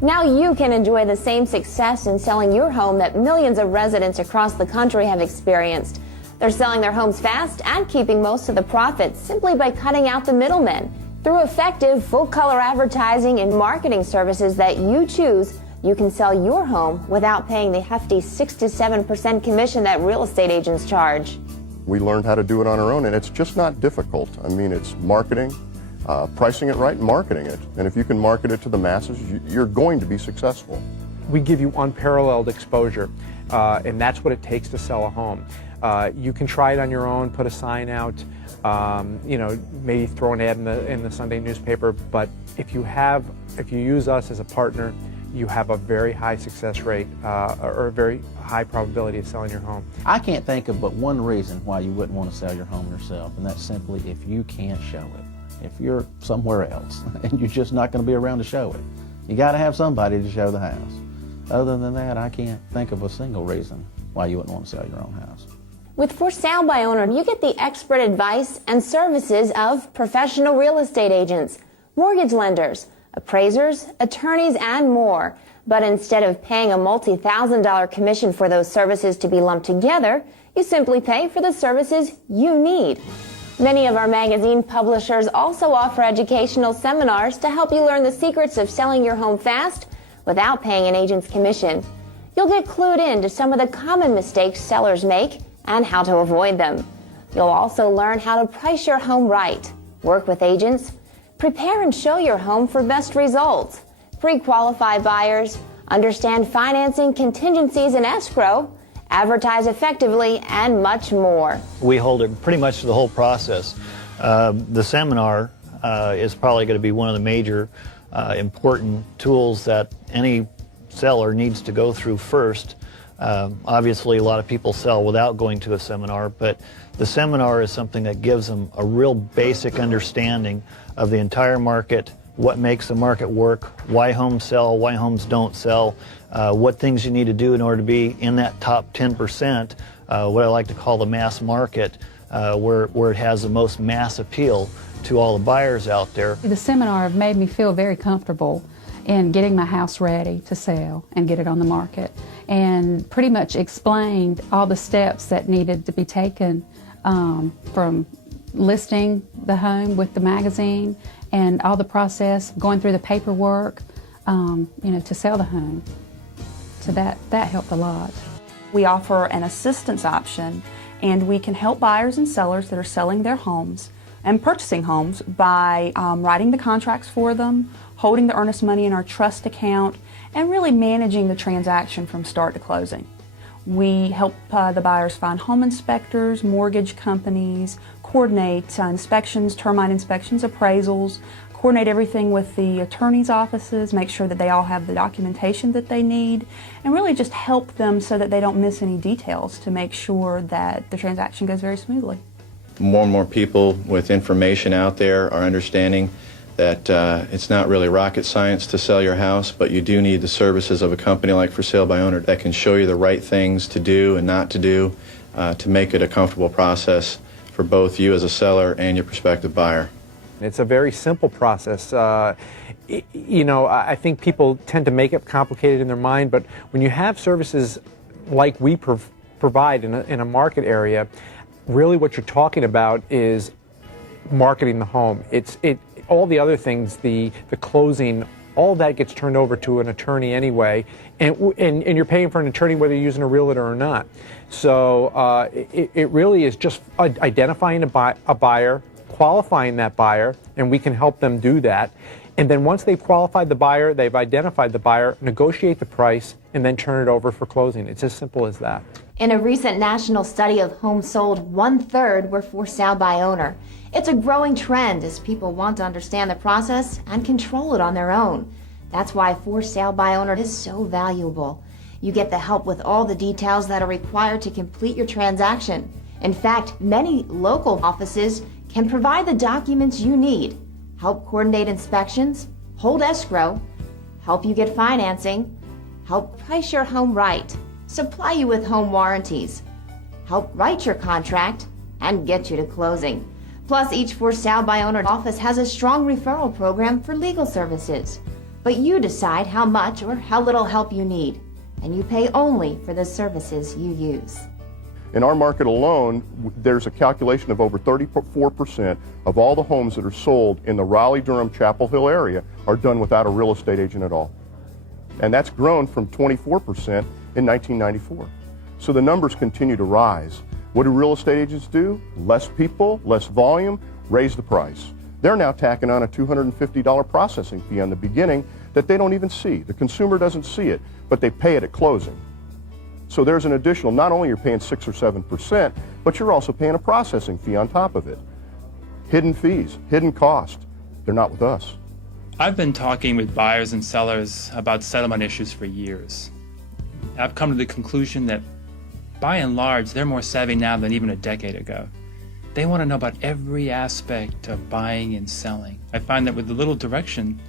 Now you can enjoy the same success in selling your home that millions of residents across the country have experienced. They're selling their homes fast and keeping most of the profits simply by cutting out the middlemen. Through effective, full-color advertising and marketing services that you choose, you can sell your home without paying the hefty 6 to 7% commission that real estate agents charge. We learned how to do it on our own, and it's just not difficult. I mean, it's marketing, pricing it right and marketing it. And if you can market it to the masses, you're going to be successful. We give you unparalleled exposure, and that's what it takes to sell a home. You can try it on your own, put a sign out, maybe throw an ad in the Sunday newspaper, but if you use us as a partner, you have a very high success rate or a very high probability of selling your home. I can't think of but one reason why you wouldn't want to sell your home yourself, and that's simply if you can't show it. If you're somewhere else and you're just not going to be around to show it, you got to have somebody to show the house. Other than that, I can't think of a single reason why you wouldn't want to sell your own house. With For Sale by Owner, you get the expert advice and services of professional real estate agents, mortgage lenders, appraisers, attorneys, and more. But instead of paying a multi-thousand-dollar commission for those services to be lumped together, you simply pay for the services you need. Many of our magazine publishers also offer educational seminars to help you learn the secrets of selling your home fast without paying an agent's commission. You'll get clued in to some of the common mistakes sellers make and how to avoid them. You'll also learn how to price your home right, work with agents, prepare and show your home for best results, pre-qualify buyers, understand financing contingencies and escrow, advertise effectively, and much more. We hold it pretty much the whole process. The seminar is probably going to be one of the major important tools that any seller needs to go through first. Obviously, a lot of people sell without going to a seminar, but the seminar is something that gives them a real basic understanding of the entire market, what makes the market work, why homes sell, why homes don't sell, what things you need to do in order to be in that top 10%, what I like to call the mass market, where it has the most mass appeal to all the buyers out there. The seminar made me feel very comfortable in getting my house ready to sell and get it on the market, and pretty much explained all the steps that needed to be taken from listing the home with the magazine and all the process, going through the paperwork, to sell the home. So that helped a lot. We offer an assistance option, and we can help buyers and sellers that are selling their homes and purchasing homes by writing the contracts for them, holding the earnest money in our trust account, and really managing the transaction from start to closing. We help the buyers find home inspectors, mortgage companies, coordinate inspections, termite inspections, appraisals, coordinate everything with the attorney's offices, make sure that they all have the documentation that they need, and really just help them so that they don't miss any details to make sure that the transaction goes very smoothly. More and more people with information out there are understanding that it's not really rocket science to sell your house, but you do need the services of a company like For Sale by Owner that can show you the right things to do and not to do to make it a comfortable process for both you as a seller and your prospective buyer. It's a very simple process. I think people tend to make it complicated in their mind, but when you have services like we provide in a market area, really what you're talking about is marketing the home. All the other things, the closing, all that gets turned over to an attorney anyway, and you're paying for an attorney whether you're using a realtor or not. So it really is just identifying a buyer, qualifying that buyer, and we can help them do that. And then once they've qualified the buyer, they've identified the buyer, negotiate the price, and then turn it over for closing. It's as simple as that. In a recent national study of homes sold, 1/3 were for sale by owner. It's a growing trend as people want to understand the process and control it on their own. That's why For Sale by Owner is so valuable. You get the help with all the details that are required to complete your transaction. In fact, many local offices can provide the documents you need, help coordinate inspections, hold escrow, help you get financing, help price your home right, supply you with home warranties, help write your contract, and get you to closing. Plus, each For Sale by Owner office has a strong referral program for legal services. But you decide how much or how little help you need, and you pay only for the services you use. In our market alone, there's a calculation of over 34% of all the homes that are sold in the Raleigh-Durham, Chapel Hill area are done without a real estate agent at all. And that's grown from 24% in 1994. So the numbers continue to rise. What do real estate agents do? Less people, less volume, raise the price. They're now tacking on a $250 processing fee on the beginning that they don't even see. The consumer doesn't see it, but they pay it at closing. So there's an additional, not only you're paying 6 or 7%, but you're also paying a processing fee on top of it. Hidden fees, hidden cost. They're not with us. I've been talking with buyers and sellers about settlement issues for years. I've come to the conclusion that by and large, they're more savvy now than even a decade ago. They want to know about every aspect of buying and selling. I find that with a little direction,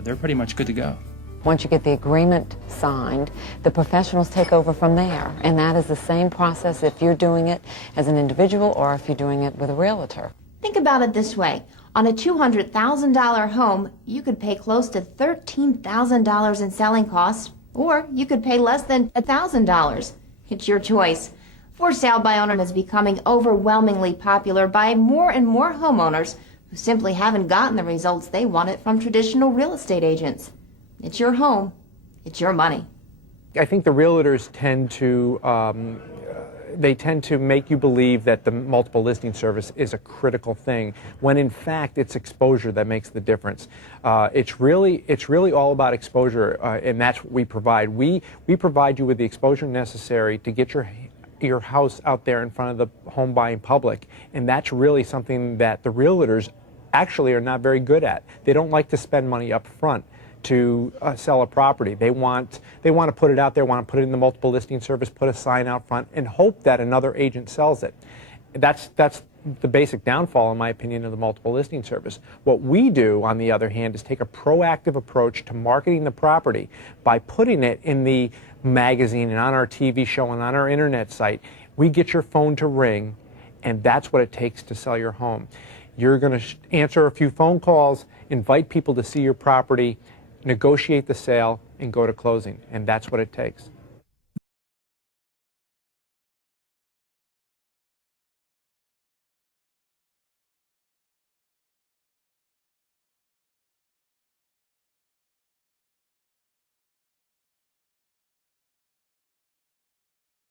they're pretty much good to go. Once you get the agreement signed, the professionals take over from there. And that is the same process if you're doing it as an individual or if you're doing it with a realtor. Think about it this way. On a $200,000 home, you could pay close to $13,000 in selling costs, or you could pay less than $1,000. It's your choice. For Sale by Owner is becoming overwhelmingly popular by more and more homeowners who simply haven't gotten the results they wanted from traditional real estate agents. It's your home. It's your money. I think the realtors tend to make you believe that the multiple listing service is a critical thing, when in fact it's exposure that makes the difference. It's really all about exposure, and that's what we provide. We provide you with the exposure necessary to get your house out there in front of the home buying public, and that's really something that the realtors actually are not very good at. They don't like to spend money up front to sell a property. They want to put it out there, want to put it in the multiple listing service, put a sign out front, and hope that another agent sells it. That's the basic downfall, in my opinion, of the multiple listing service. What we do, on the other hand, is take a proactive approach to marketing the property by putting it in the magazine and on our TV show and on our internet site. We get your phone to ring, and that's what it takes to sell your home. You're going to answer a few phone calls, invite people to see your property, negotiate the sale, and go to closing, and that's what it takes.